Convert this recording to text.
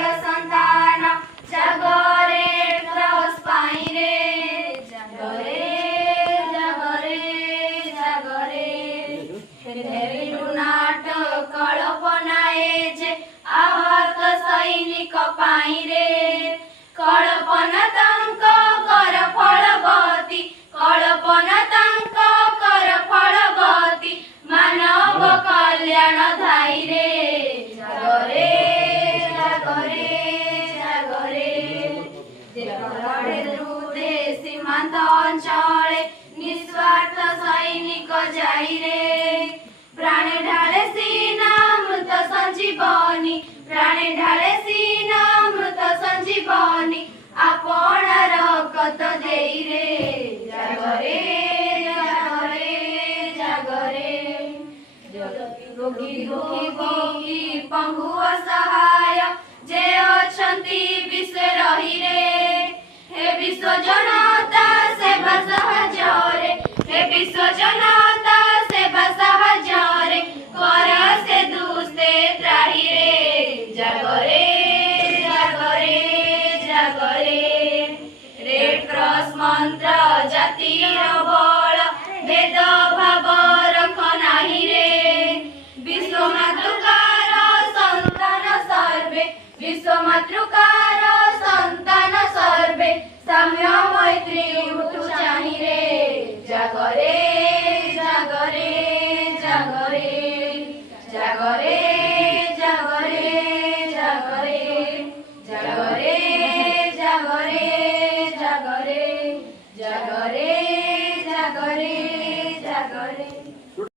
बाल संतान जागरे क्रॉस पाई रे जागरे जागरे जागरे हेरिडु नाट कल्पनाए जे आहत सैनिक पाई रे कल्पना तांक कर फलवती कल्पना तांक कर फलवती मानव कल्याण धाई रे जागरे जागरे जागरे लड़े द्रुते सीमांत अंचले निस्वार्थ सैनिक जाई रे प्राणे ढाले सीना मृत संजीवनी प्राणे ढाले सीना मृत संजीवनी आपण रकत देई रे जागरे जागरे जागरे रोगी दुखी की पंगु असहाय जे अछंती विश्व रही रे हे विश्व जनता सेवा सहजरे हे विश्व जनता सेवा सहजरे कर से दुस्ते त्राही रे जागरे जागरे जागरे रेड क्रॉस मंत्र जातीय बल भेद भाव रख नाही रे विश्व मातृकार संतान सर्वे विश्व मातृकार संतान सर्वे साम्य मैत्री उठु चाही रे जागरे जागरे जागरे जागरे जागरे जागरे जागरे जागरे जागरे जागरे जागरे जागरे